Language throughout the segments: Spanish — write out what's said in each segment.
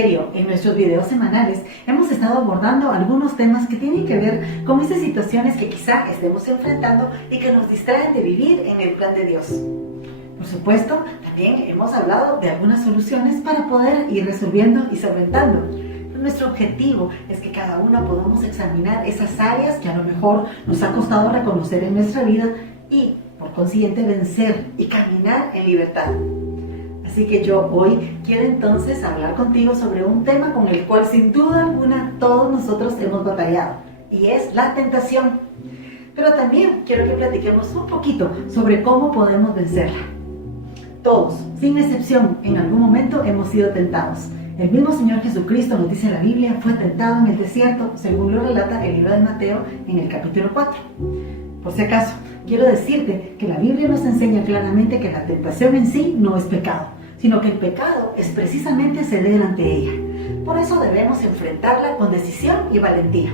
ministerio, en nuestros videos semanales, hemos estado abordando algunos temas que tienen que ver con esas situaciones que quizá estemos enfrentando y que nos distraen de vivir en el plan de Dios. Por supuesto, también hemos hablado de algunas soluciones para poder ir resolviendo y solventando. Nuestro objetivo es que cada uno podamos examinar esas áreas que a lo mejor nos ha costado reconocer en nuestra vida y, por consiguiente, vencer y caminar en libertad. Así que yo hoy quiero entonces hablar contigo sobre un tema con el cual sin duda alguna todos nosotros hemos batallado, y es la tentación. Pero también quiero que platiquemos un poquito sobre cómo podemos vencerla. Todos, sin excepción, en algún momento hemos sido tentados. El mismo Señor Jesucristo, nos dice la Biblia, fue tentado en el desierto, según lo relata el libro de Mateo en el capítulo 4. Por si acaso, quiero decirte que la Biblia nos enseña claramente que la tentación en sí no es pecado, sino que el pecado es precisamente ceder ante ella. Por eso debemos enfrentarla con decisión y valentía.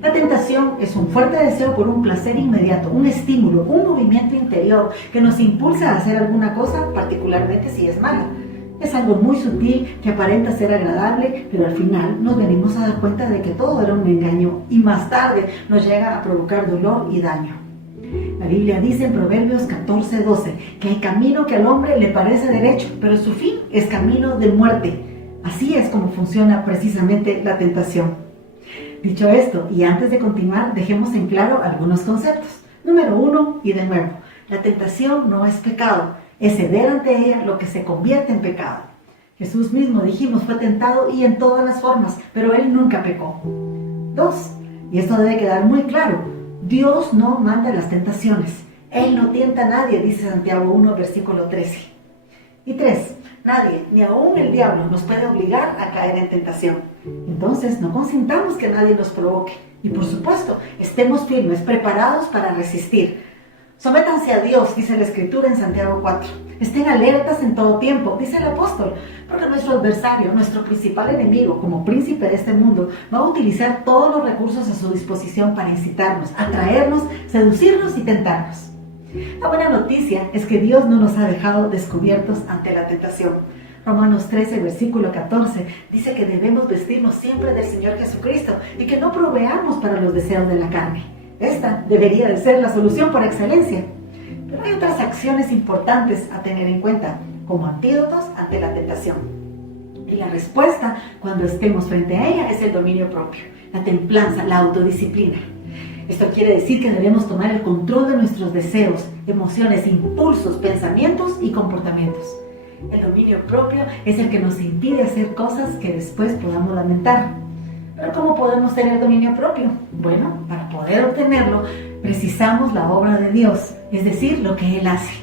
La tentación es un fuerte deseo por un placer inmediato, un estímulo, un movimiento interior que nos impulsa a hacer alguna cosa, particularmente si es mala. Es algo muy sutil que aparenta ser agradable, pero al final nos venimos a dar cuenta de que todo era un engaño y más tarde nos llega a provocar dolor y daño. La Biblia dice en Proverbios 14:12 que el camino que al hombre le parece derecho, pero su fin es camino de muerte. Así es como funciona precisamente la tentación. Dicho esto, y antes de continuar, dejemos en claro algunos conceptos. Número 1, y de nuevo, la tentación no es pecado. Es ceder ante ella lo que se convierte en pecado. Jesús mismo, dijimos, fue tentado y en todas las formas, pero Él nunca pecó. 2, y esto debe quedar muy claro, Dios no manda las tentaciones. Él no tienta a nadie, dice Santiago 1, versículo 13. Y 3, nadie, ni aún el diablo, nos puede obligar a caer en tentación. Entonces, no consintamos que nadie nos provoque. Y por supuesto, estemos firmes, preparados para resistir. Sométanse a Dios, dice la Escritura en Santiago 4. Estén alertas en todo tiempo, dice el apóstol, porque nuestro adversario, nuestro principal enemigo, como príncipe de este mundo, va a utilizar todos los recursos a su disposición para incitarnos, atraernos, seducirnos y tentarnos. La buena noticia es que Dios no nos ha dejado descubiertos ante la tentación. Romanos 13, versículo 14, dice que debemos vestirnos siempre del Señor Jesucristo y que no proveamos para los deseos de la carne. Esta debería de ser la solución por excelencia. Pero hay otras acciones importantes a tener en cuenta, como antídotos ante la tentación. Y la respuesta, cuando estemos frente a ella, es el dominio propio, la templanza, la autodisciplina. Esto quiere decir que debemos tomar el control de nuestros deseos, emociones, impulsos, pensamientos y comportamientos. El dominio propio es el que nos impide hacer cosas que después podamos lamentar. ¿Pero cómo podemos tener dominio propio? Bueno, para poder obtenerlo, precisamos la obra de Dios, es decir, lo que Él hace.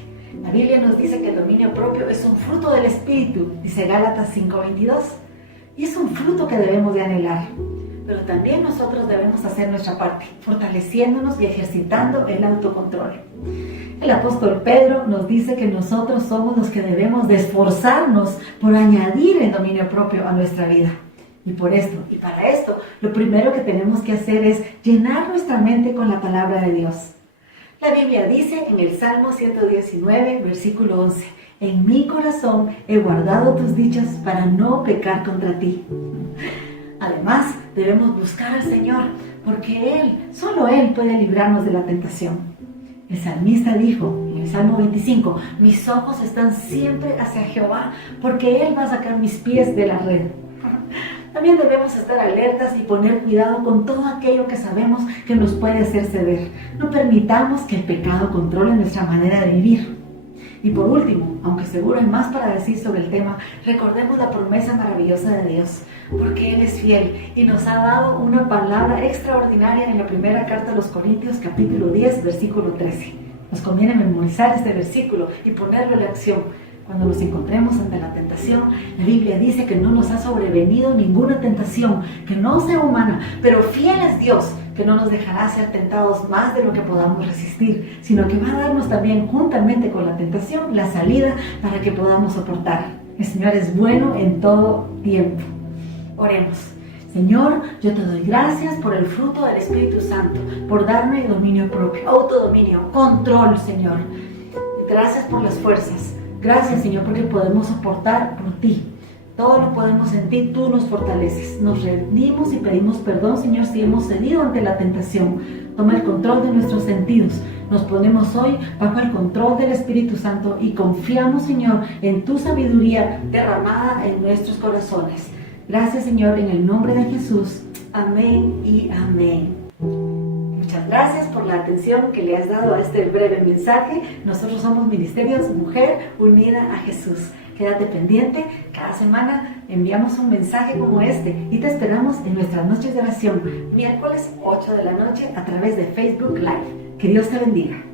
La Biblia nos dice que el dominio propio es un fruto del Espíritu, dice Gálatas 5:22, y es un fruto que debemos de anhelar. Pero también nosotros debemos hacer nuestra parte, fortaleciéndonos y ejercitando el autocontrol. El apóstol Pedro nos dice que nosotros somos los que debemos de esforzarnos por añadir el dominio propio a nuestra vida. Y por esto, y para esto, lo primero que tenemos que hacer es llenar nuestra mente con la palabra de Dios. La Biblia dice en el Salmo 119, versículo 11, en mi corazón he guardado tus dichos para no pecar contra ti. Además, debemos buscar al Señor, porque Él, solo Él puede librarnos de la tentación. El salmista dijo en el Salmo 25, mis ojos están siempre hacia Jehová, porque Él va a sacar mis pies de la red. También debemos estar alertas y poner cuidado con todo aquello que sabemos que nos puede hacer ceder. No permitamos que el pecado controle nuestra manera de vivir. Y por último, aunque seguro hay más para decir sobre el tema, recordemos la promesa maravillosa de Dios, porque Él es fiel y nos ha dado una palabra extraordinaria en la primera carta a los Corintios, capítulo 10, versículo 13. Nos conviene memorizar este versículo y ponerlo en acción. Cuando nos encontremos ante la tentación, la Biblia dice que no nos ha sobrevenido ninguna tentación que no sea humana, pero fiel es Dios, que no nos dejará ser tentados más de lo que podamos resistir, sino que va a darnos también, juntamente con la tentación, la salida para que podamos soportar. El Señor es bueno en todo tiempo. Oremos. Señor, yo te doy gracias por el fruto del Espíritu Santo, por darme dominio propio, autodominio, control, Señor. Gracias por las fuerzas. Gracias, Señor, porque podemos soportar por ti. Todo lo podemos en ti, tú nos fortaleces. Nos rendimos y pedimos perdón, Señor, si hemos cedido ante la tentación. Toma el control de nuestros sentidos. Nos ponemos hoy bajo el control del Espíritu Santo y confiamos, Señor, en tu sabiduría derramada en nuestros corazones. Gracias, Señor, en el nombre de Jesús. Amén y amén. Muchas gracias por la atención que le has dado a este breve mensaje. Nosotros somos Ministerios Mujer Unida a Jesús. Quédate pendiente, cada semana enviamos un mensaje como este y te esperamos en nuestras noches de oración, miércoles 8 de la noche a través de Facebook Live. Que Dios te bendiga.